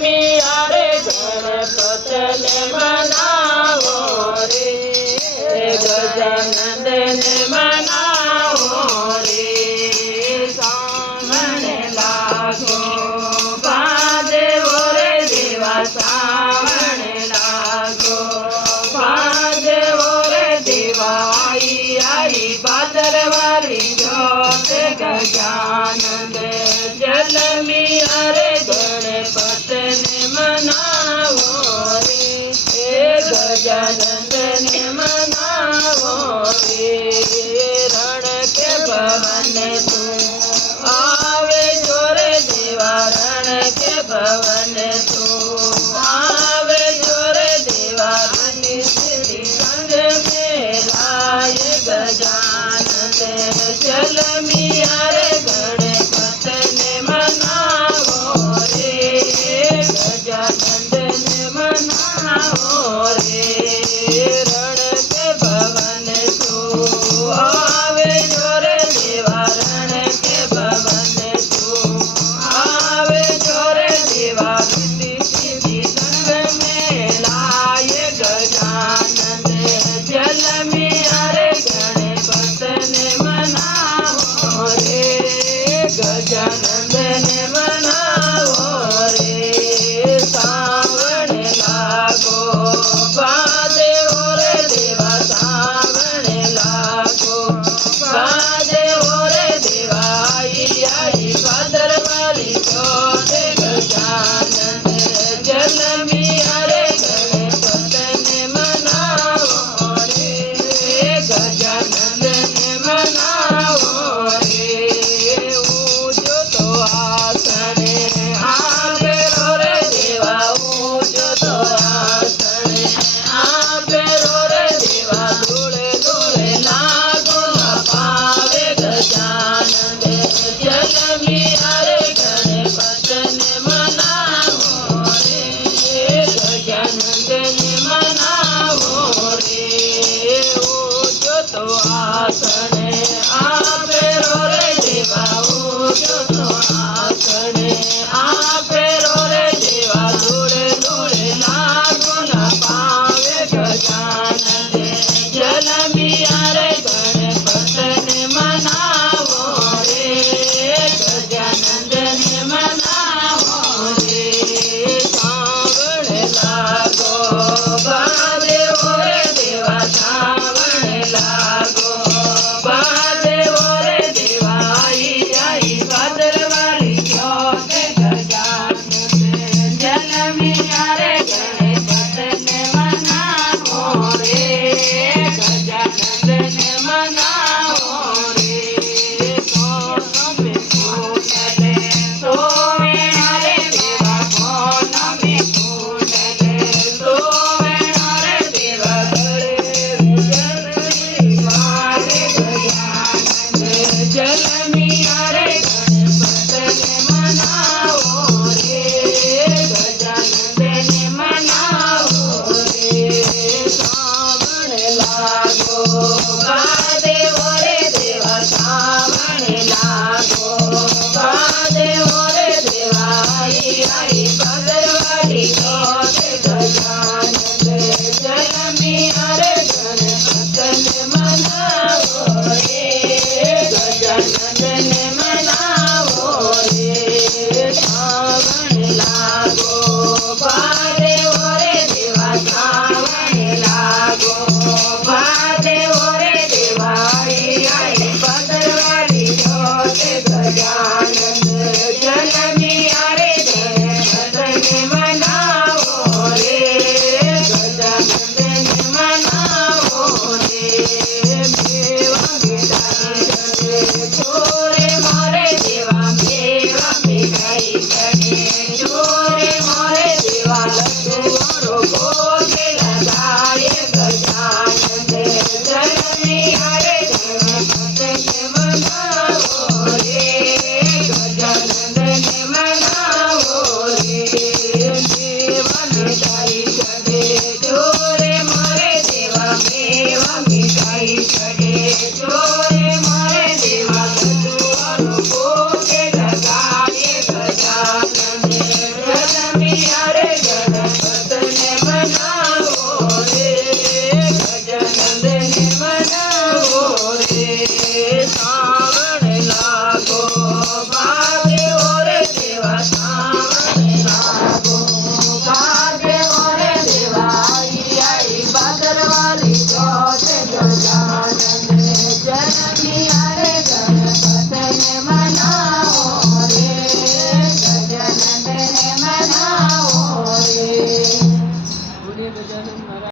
જલમિયા રે ગણપતને મનાવો રે ગજાનંદને મનાવો રે સાવણ લાગો પાદેવો રે દેવા સાવણ લાગો પાદેવો રે દેવા आई भादरवारी जोत गजानंद जलमिया रे गणपत ने मनावो रे गजानंद ने मनावो रे रण के भवन तू आवे जो रे देवा रण के भवन तू आवे जो रे देवा सिद्धि संग मेलाए गजानंद जलमिया रे गणपत ने मनावो रे गजानंद ने मनावो रे रण के भवन तू आवे जो रे देवा रण के भवन तू आवे जो रे देवा सिद्धि संग मेलाए गजानंद जलमिया रे गणपत ने मनावो रे गजानंद ने मनावो रे सावण लागो पादेवो रे देवा सावण लागो पादेवो रे देवा आई भादरवारी जोत गजानंद जलमिया रे गणपत ने मनावो रे गजानंद ने मनावो रे ऊंचो तो आसन आपेरो रे देवा ऊंचो तो आसन आपेरो रे देवा धूळे धूळे लागो न पावे गजानंद जलमिया रे गणपत ने मनावो रे गजानंद ने मनावो रे ऊंचो तो आसन आपेरो रे देवा ऊंचो तो आसन आपेरो रे देवा धूळे धूळे लागो न पावे गजानंद जलमिया रे गणपत ने मनावो रे गजानंद ने मनावो रे सावण लागो पादेवो रे देवा सावण लागो पादेवो रे देवा आई भादरवारी जोत गजानंद जलमिया रे गणपत ने मनावो रे गजानंद ने मनावो रे सोनो में फूटले सोमे हरे देवा सोनो में फूटले सोमे हरे देवा गरे मारे गजानंद जलमिया रे गणपत ने मनावो रे गजानंद ने मनावो रे सावण लागो पादेवो रे देवा सावण लागो पादेवो रे देवा आई भादरवारी जोत गजानंद जलमिया रे गणपत ने मनावो रे गजानंद ने मनावो रे सावण लागो पादेवो रे देवा सावण लागो पादेवो रे देवा आई भादरवारी जोत गजानंद जलमिया रे गणपत ने मनावो રે